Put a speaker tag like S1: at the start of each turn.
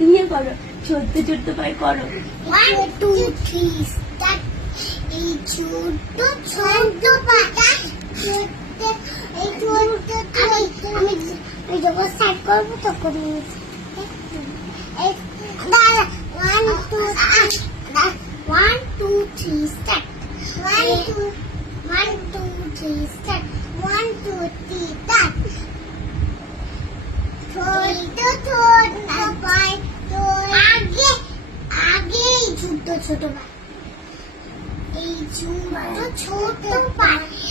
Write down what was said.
S1: তুমিও করো ছোট্ট ছোট্ট পায়ে করো
S2: ওয়ান টু থ্রি স্টার্ট এই ছোট্ট ছোট্ট পাতা এই ছোট্ট আমি আমি যখন স্টার্ট করব তখন one two one two three start one one two three start one two three start ছোট ছোট পায় ছোট ছোট এই ছোট ছোট পায়